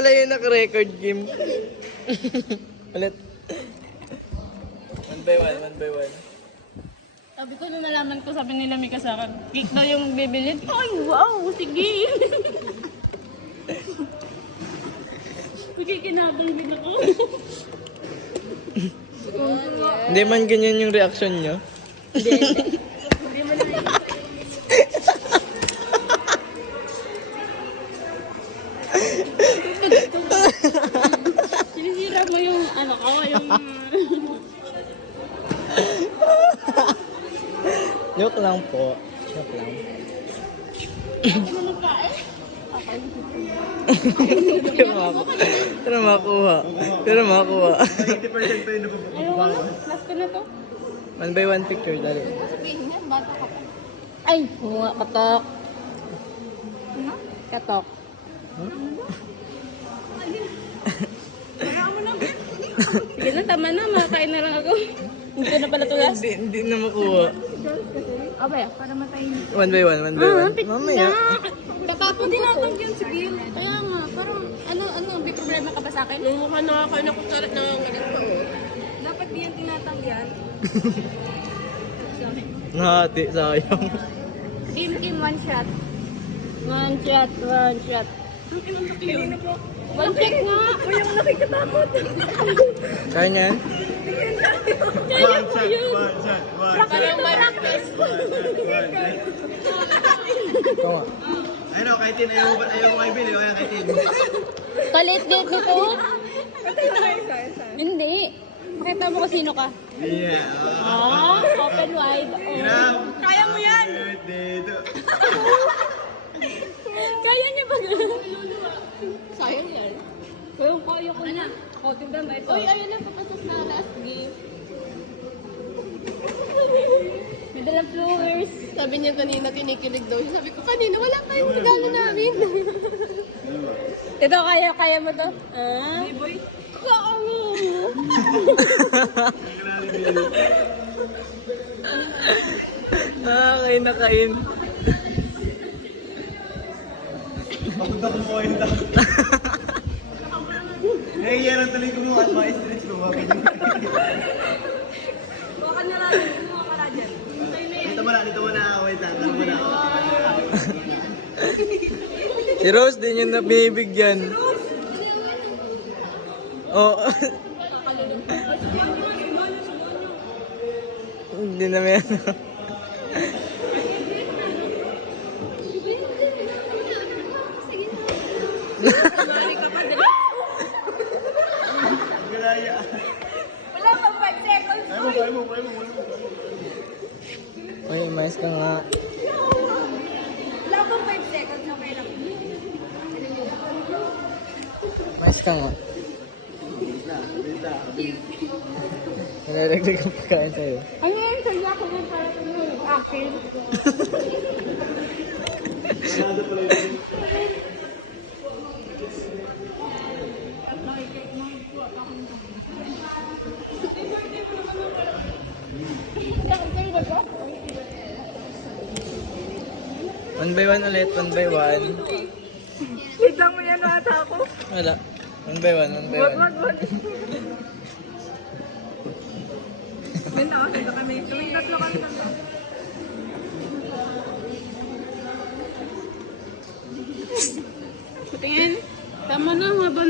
Wala yung naka-record game. Ulit. One by one. Sabi ko nung nalaman ko, sabi nila Mika sa akin, cake daw yung bibilin. Ay, wow, sige. Sige, kinabang din ako. Hindi man ganyan yung reaction nyo. Hindi mo na sinisira mo yung ano ko, yung... Joke lang po. Joke lang. Ano magkain? Pero makuha. Pero makuha. 90% pa yun nababago. Ayaw ko na, last ko na to. One by one picture, dali. Sabihin niya, bata ka pa. Ay, mga katok. Ano? Katok. Sige na, tama na. Makain na lang ako. Hindi na pala tulas. Hindi na makuha. Abay, para matayin. One by one. Mamaya. Tatapon din natin yun, sige. Kaya nga, parang ano, may problema ka ba sa akin? Nung mukha nakakain ako sa ng ganito. Dapat di yan tinatangyan. Nahati, sayang. Kim, one shot. One shot. One shot nga. Uy, yung nakikatakot. Kaya niyan? Kaya mo yun. One shot. Parang practice. Ito nga. Ayun o, kay Tin. Ayaw mo kay Bill. Ayaw kay Tin. Kalit dito to. Hindi. Makita mo kung sino ka. Yeah. Open wide. Hirap. Kaya mo yan. Dito. Kaya niya ba? Sayang yan. Kaya ko na. O, tignan ba ito? Uy, ayun na, papasok na last game. May dalang flowers. Sabi niya kanina, kinikilig daw siya. Sabi ko kanina, wala pa yung regalo namin. Ito, kaya mo to? Ah? Boy. Kaano? Kain na kain. Pagod ako mo kayo lang. Nangyayarang tuloy ko mo at ma-stretch ko. Baka na lang, mga ka na dyan. Dito mo na. Wait lang. Dito mo na. Si Rose din yung binibigyan. Oo. Hindi na may ano. Galaya. Wala pang 5 seconds. Ayaw mo. Uy, mais ka nga. Wala pang 5 seconds. Okay lang. Mais ka nga. Nagagdag ang pagkain sa'yo. Ano yun? Sa'yo ako ng para sa mga akin. One by one ulit, one by one. Wait lang mo yan ata ako. Wala. One by one. Wag. Wait na, dito kami. Kaming tatlo kami lang. Tingin. Tama na, habang